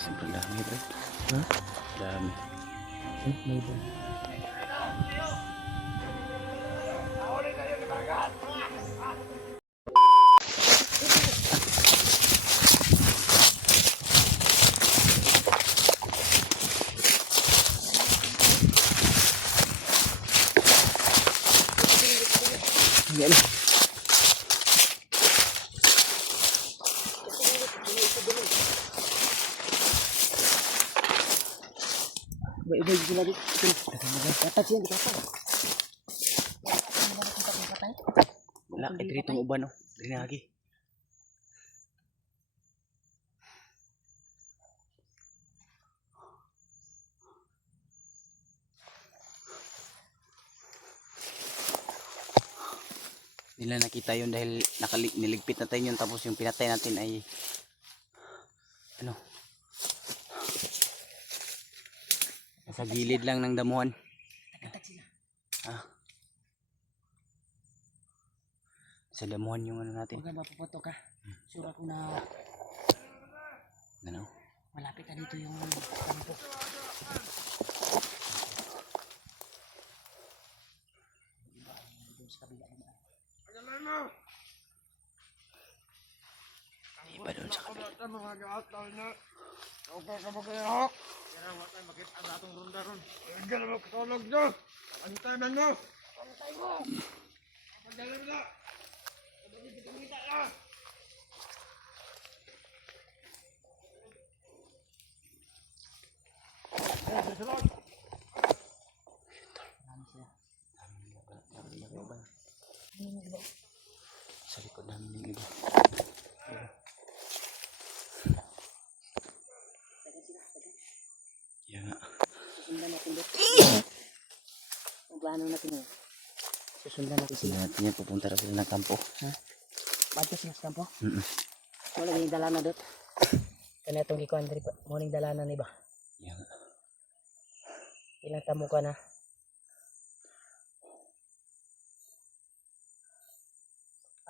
Sobrang dami bro. Ha? Dami. May ba? Yan. Iba-iba sila dito. Katag siya, katag. Wala kay diri tong uban oh. Diri na lagi. Nila nakita yun dahil niligpit natin yun, tapos yung pinatay natin ay ano, nasa gilid lang ng damuhan. Katag sila. Ah, sa damuhan yung ano natin. Huwag ka mapuputo ka. Sure ako na Ano? malapit na dito yung kampo. Doon sa kabila naman. Iba doon sa kabila. Sa likod namin yung iba. Tagan sila, tagan. Yan nga. Susundan natin dito. Ang plano natin yun. Susundan natin Sila sila. natin yan, pupunta na sila ng kampo. Bato sila sa kampo. Mm-mm. Wala yung dalana dot. Kaya itong gikuhan diri pa. Muling dalana ni ba? Yan nga. Ilang tamo ka na.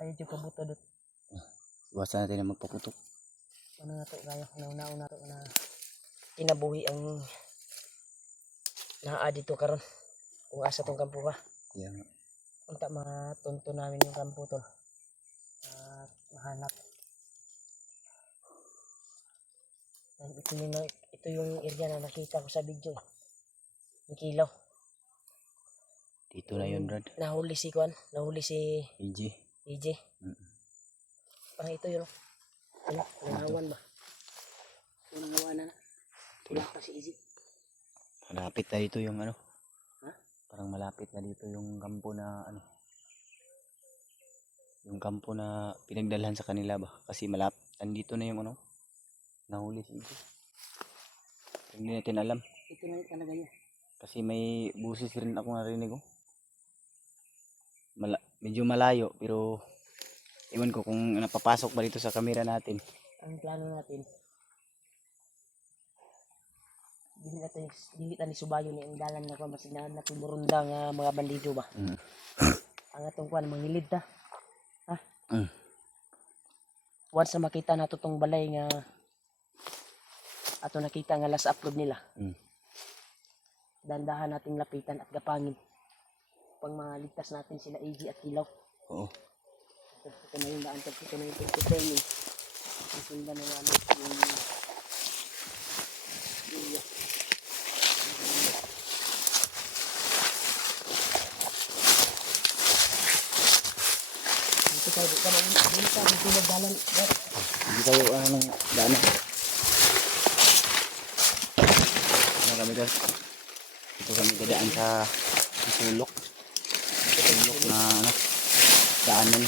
Ayaw yung kabuto dot. Iwasan natin na magpaputok. Ano na to kaya? Nauna to na kinabuhi ang naa dito karon. Kung asa tong kampo ba? Yan nga. Unta matunto namin yung kampo tol. At mahanap. And ito yung area na nakita ko sa video. Yung kilaw. Dito na yun, Brad. Nahuli si Kwan. Nahuli si EJ. EJ. Parang ito yun. Wala. Nangawan ba? Nangawan na. Wala pa si EJ. Malapit na dito yung ano. Ha? Parang malapit na dito yung kampo na ano. Yung kampo na pinagdalhan sa kanila ba. Kasi andito na yung ano. Nahuli si EJ. Hindi natin alam. Ito na talaga niya. Kasi may busis rin ako narinig oh. Medyo malayo pero iwan ko kung napapasok ba dito sa kamera natin. Ang plano natin. Dili natin subayo ni ang dalan na kwan masinahan natin murunda nga mga bandido ba. Ang atong kwan mangilid ta. Ha? Once na makita nato tong balay nga ato nakita nga last upload nila. Dandahan nating lapitan at gapangin. Pang maligtas natin sila AG at Kilaw. Oo. Ito na yung daan. Ito na yung pagkukunin. Isundan na namin yung area. Dito tayo. Dito tayo. Dito nagdalan. Hindi tayo ng daanan. Ano kami guys? Ito kami dadaan sa sulok. Sulok na ano, daanan.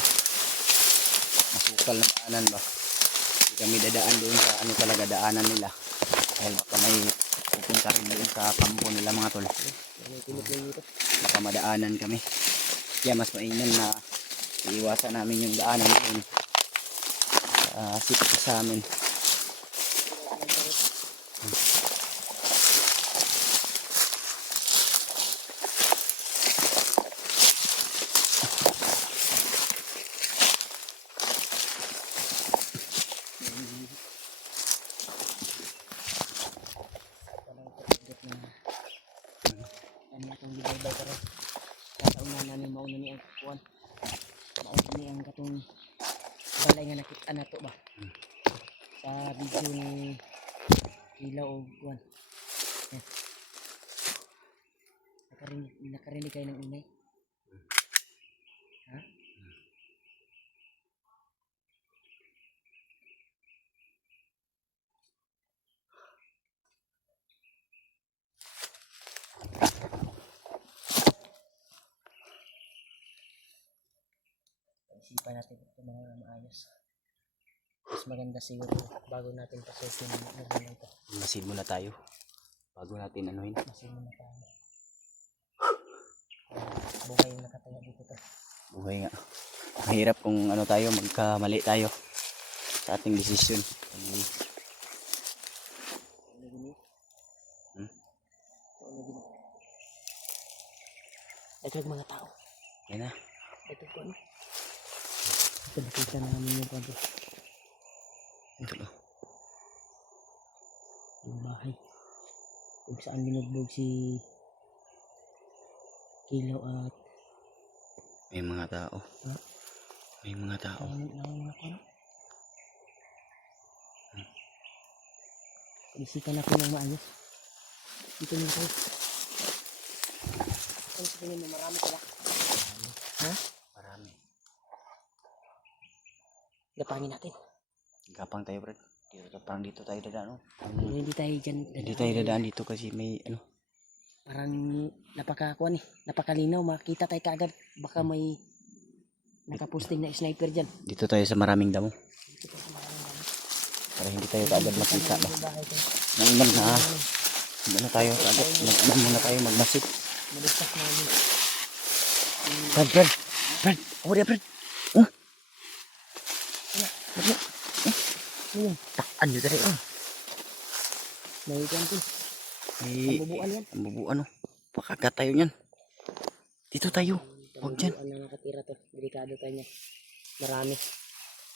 Masukal na daanan ba? Hindi kami dadaan doon sa ano talaga daanan nila. Dahil baka may pupunta rin doon sa kampo nila mga tol. Baka madaanan kami. Kaya mas mainam na iiwasan namin yung daanan doon. Sito sa amin. mauna ni ang kuan. Mauna ni ang katong balay nga nakita na to ba. Sa video ni Ilaw o kuan. Yan. Nakarinig kayo ng ingay. Ha? Isipan natin ito mga maayos. Mas maganda siguro bago natin pasukin yung lugar na ito. Masin muna tayo. Bago natin anuhin. Masin muna tayo. Buhay yung nakataya dito to. Buhay nga. Mahirap kung ano tayo, magkamali tayo sa ating desisyon. Ito yung mga tao. Yan na. Ito ko ano. Ito nakita namin yung kwanto. Ito ba? Yung bahay. Kung saan binugbog si Kilaw at May mga tao. Ha? May mga tao. Mga kwan. Isipan natin ng maayos. Dito nila kayo. Ano sa tingin mo? Marami sila? Ha? Marami. Gapangin natin. Gapang tayo, Brad. Parang dito tayo dadaan. Pero hindi tayo dyan. Hindi tayo dadaan dito kasi may ano. Parang napakakuan eh. Napakalinaw. Makita tayo kaagad. Baka may nakaposting na sniper dyan. Dito tayo sa maraming damo. Para hindi tayo kaagad makita ba. Naiman na. Ano tayo kaagad. Mag-ano muna tayo magmasid. Maligtas namin. Brad, Brad. Brad. Ako dia, Brad. Oh. Ano yun? Takan nyo tayo. May ganti. May Pambubuan yan. pambubuan oh. Pakagat tayo niyan. Dito tayo. Huwag dyan. Pambubuan na nakatira to. Delikado tayo niya. Marami.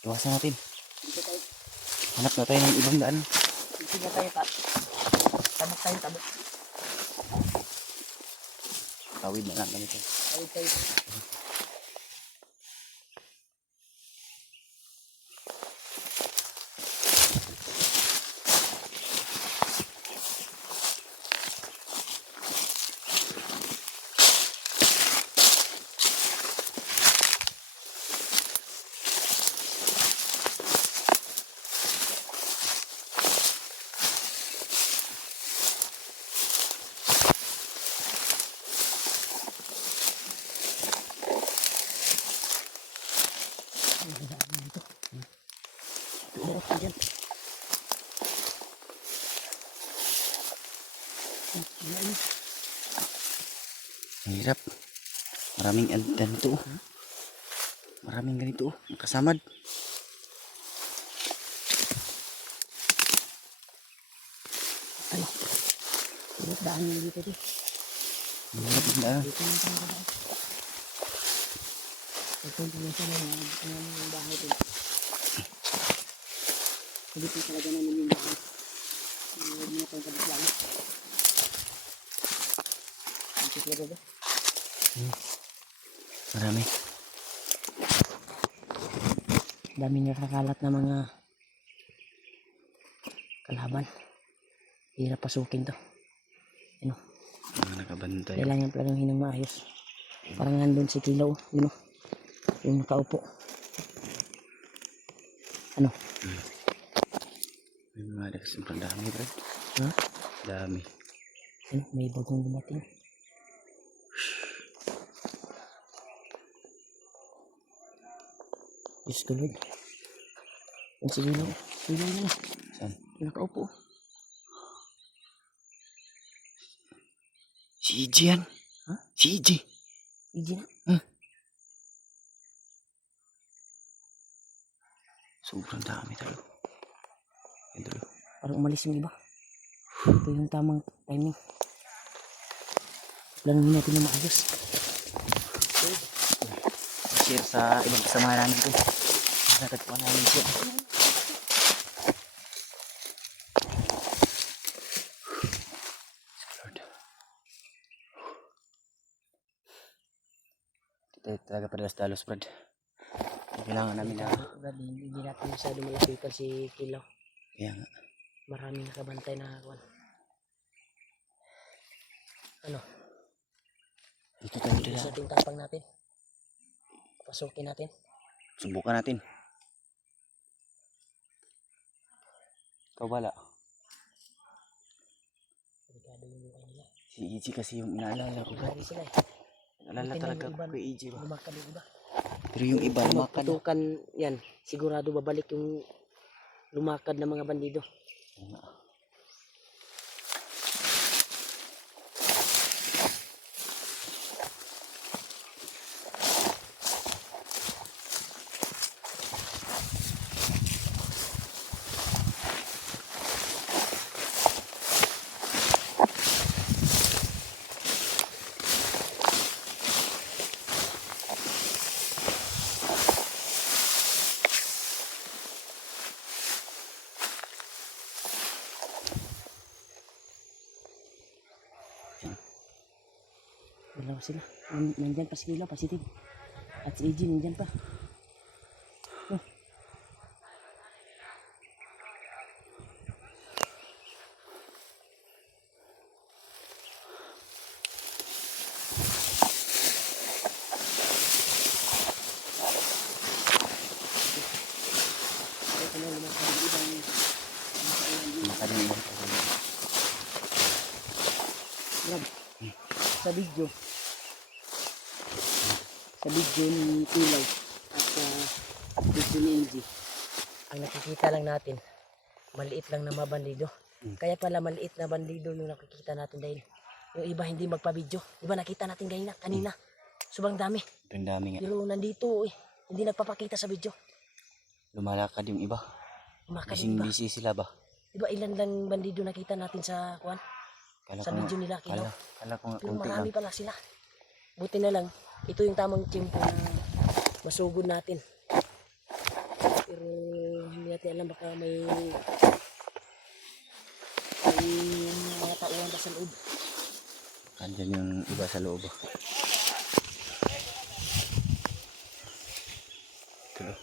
Iwasan natin. Dito tayo. Hanap na tayo ng ibang daan. Dito na tayo. Tabok tayo. Tabok. Tawid na lang ganito. Tawid tayo. Dyan. Ang hirap. Maraming ganito oh. Maraming ganito oh. Nakasamad. Ano? Daan nyo dito di. Hirap ang daan. Dito na tayo daan. Ito yung sana yung bahay din. Dito talaga namin yung bahay. Huwag mo na pang kabislaan. Dito talaga ba? Marami. Daming nakakalat na mga kalaban. Hirap pasukin to. Ano? Mga nakabantay. Kailangan planuhin ng maayos. Parang nandun si Kilaw. Yun o. Yung nakaupo. Ano? May mga sobrang dami, bro. Ha? Dami. Ano? May bagong dumating. Diyos ko Lord. Yung si Kilaw. Kilaw na. Saan? Yung nakaupo. Si EJ yan. Ha? Si EJ. Iji na. Sobrang dami tayo. Ito. Parang umalis yung iba. Ito yung tamang timing. Planuhin natin na maayos. Share sa ibang kasamahan namin ito. Natagpuan namin ito. Lord. tayo talaga padalos-dalos, Brad. Kailangan namin na, Brad, hindi natin masyado malapitan si Kilaw. kaya nga, Maraming nakabantay na kuwan. Ano? dito tayo Dito sa dala. ating tapang natin. Pasukin natin. Subukan natin. Ikaw bala. Delikado yung buhay nila. Si EJ kasi yung inaalala ko. Gari sila eh. Naalala Tingnan talaga yung ko iba, kay EJ ba. lumakad yung iba. Pero yung iba, Kung lumakad na. magputukan yan, sigurado babalik yung lumakad na mga bandido. Oo nga. Dalawa sila. Nandyan pa si Kilaw, positive. At si AJ nandyan pa. Oh. Ito na lumakad yung ibang Lumakad yung iba. Brad, sa video ni Kilaw at sa video ni AJ, ang nakikita lang natin maliit lang na mga bandido. Kaya pala maliit na bandido yung nakikita natin dahil yung iba hindi magpa-video. Diba nakita natin kanina? Sobrang dami. Ang dami nga. Pero nandito hindi nagpapakita sa video. Lumalakad yung iba. Umakad yung iba. Busy sila ba? Diba ilan lang bandido nakita natin sa kuwan? Kala Sa ko video nga- nila, Kilaw. Kala ko nga Pero konti lang. marami pala sila. Buti na lang, ito yung tamang tiyempo na masugod natin. Pero hindi natin alam baka may mga tauhan pa sa loob. Andyan yung iba sa loob. Tulo.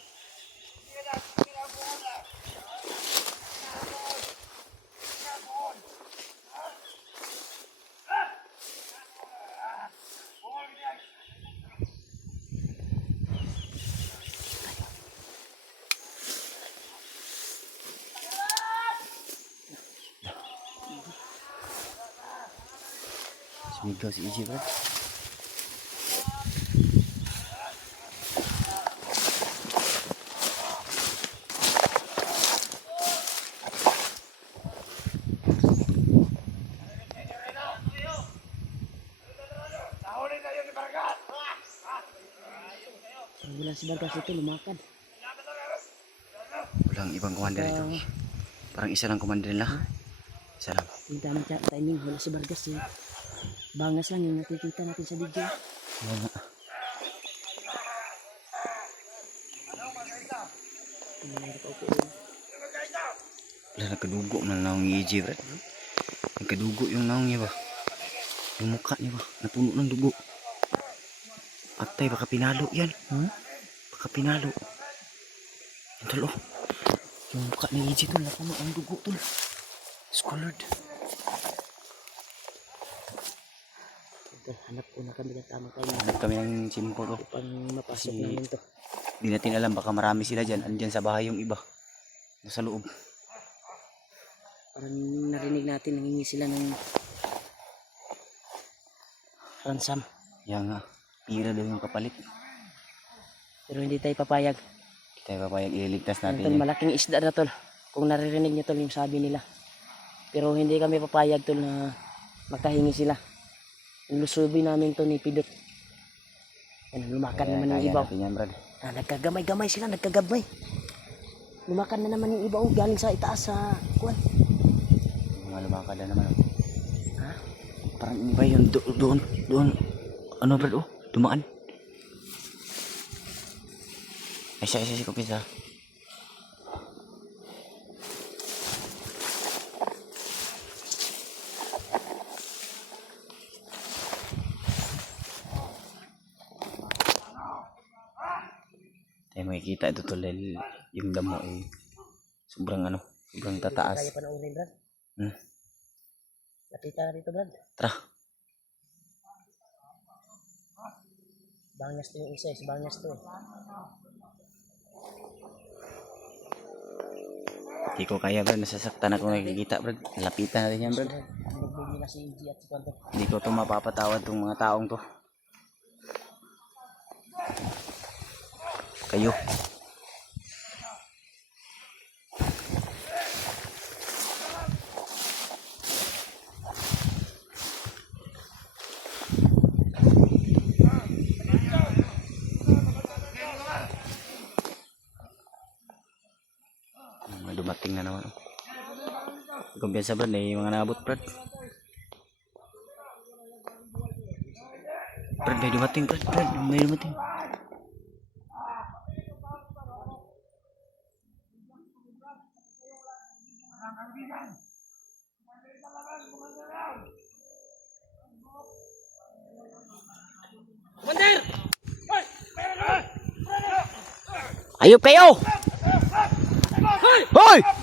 Sumigaw si EJ, Brad. Wala si Bagas ito, lumakad. Walang ibang commander ito. Parang isa lang commander nila. Isa lang. Yung tamang timing, wala si Vargas eh. Bangas lang yung nakikita natin sa video. Oo nga. Wala, nagkadugo na naong EJ, Brad. Nagkadugo yung naong niya ba? Yung mukha niya ba? Napuno ng dugo. Patay, baka pinalo yan. Baka pinalo. Yung talo. Yung mukha ni EJ tol, napuno ang dugo tol. Scolored. Ito, hanap ko na kami ng tamang timing Hanap kami ng chimpo to. upang mapasok Kasi- namin to. Hindi natin alam, baka marami sila dyan. Andyan sa bahay yung iba. Nasa loob. Parang narinig natin, nangingi sila ng ransom. Yan nga. Pira daw yung kapalit. Pero hindi tayo papayag. Hindi tayo papayag, ililigtas Yan, natin tol, yan. malaking isda na tol. Kung naririnig niyo tol yung sabi nila. Pero hindi kami papayag tol na makahingi sila. Lusubi namin to ni Pidot. Yan, lumakad naman yung iba. Natin yan, Brad. Nagkagamay-gamay sila, nagkagabay. Lumakad na naman yung iba galing sa itaas sa kuwan. Mga lumakad na naman. Ha? Parang iba yun. Doon. Ano, Brad? Oh, dumaan. Ay, siya, kupisa. Kaya makikita ito tol dahil yung damo ay sobrang sobrang tataas. Kaya panoorin, Brad. Hmm. Nakita na dito, Brad. Tara. Bangas to yung isa, bangas to. Hindi ko kaya Brad, nasasaktan ako nakikita Brad. Lapitan natin yan Brad. Nagbigay na si EG at si Kwanto. Hindi ko ito mapapatawad tong mga taong to. Kayo. May dumating na naman. Kumpiyansa Brad, may mga nabot Brad. Brad, may dumating Brad, may dumating. Commander! Ayop kayo! Hoy!